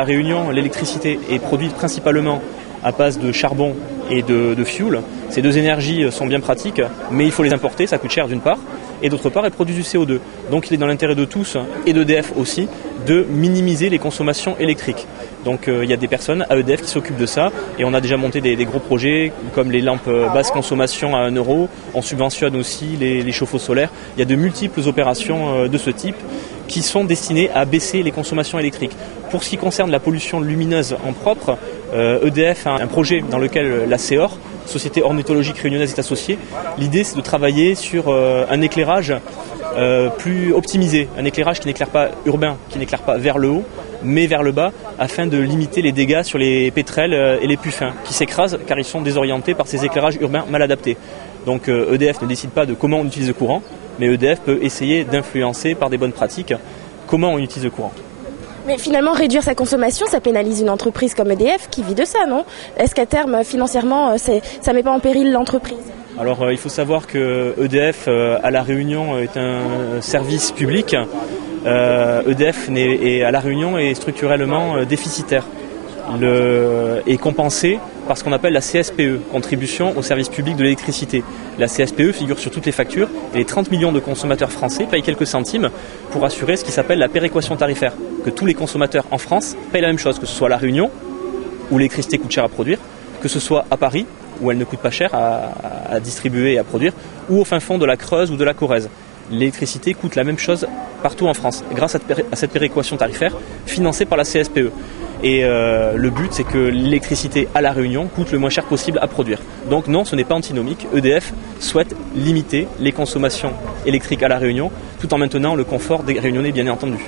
À La Réunion, l'électricité est produite principalement à base de charbon et de fioul. Ces deux énergies sont bien pratiques, mais il faut les importer, ça coûte cher d'une part, et d'autre part, elles produisent du CO2. Donc il est dans l'intérêt de tous, et d'EDF aussi, de minimiser les consommations électriques. Donc il y a des personnes à EDF qui s'occupent de ça, et on a déjà monté des gros projets, comme les lampes basse consommation à 1 €, on subventionne aussi les chauffe-eau solaires. Il y a de multiples opérations de ce type qui sont destinées à baisser les consommations électriques. Pour ce qui concerne la pollution lumineuse en propre, EDF a un projet dans lequel la CEOR, Société ornithologique réunionnaise, est associée. L'idée, c'est de travailler sur un éclairage plus optimisé, un éclairage qui n'éclaire pas urbain, qui n'éclaire pas vers le haut, mais vers le bas, afin de limiter les dégâts sur les pétrels et les puffins, qui s'écrasent car ils sont désorientés par ces éclairages urbains mal adaptés. Donc EDF ne décide pas de comment on utilise le courant, mais EDF peut essayer d'influencer par des bonnes pratiques comment on utilise le courant. Mais finalement, réduire sa consommation, ça pénalise une entreprise comme EDF qui vit de ça, non? Est-ce qu'à terme, financièrement, ça ne met pas en péril l'entreprise? Alors il faut savoir que EDF à La Réunion est un service public. EDF à La Réunion est structurellement déficitaire. Est compensé par ce qu'on appelle la CSPE, contribution au service public de l'électricité. La CSPE figure sur toutes les factures et les 30 millions de consommateurs français payent quelques centimes pour assurer ce qui s'appelle la péréquation tarifaire, que tous les consommateurs en France payent la même chose, que ce soit à La Réunion, où l'électricité coûte cher à produire, que ce soit à Paris, où elle ne coûte pas cher à distribuer et à produire, ou au fin fond de la Creuse ou de la Corrèze. L'électricité coûte la même chose partout en France, grâce à cette péréquation tarifaire financée par la CSPE. Et le but, c'est que l'électricité à La Réunion coûte le moins cher possible à produire. Donc non, ce n'est pas antinomique. EDF souhaite limiter les consommations électriques à La Réunion, tout en maintenant le confort des Réunionnais, bien entendu.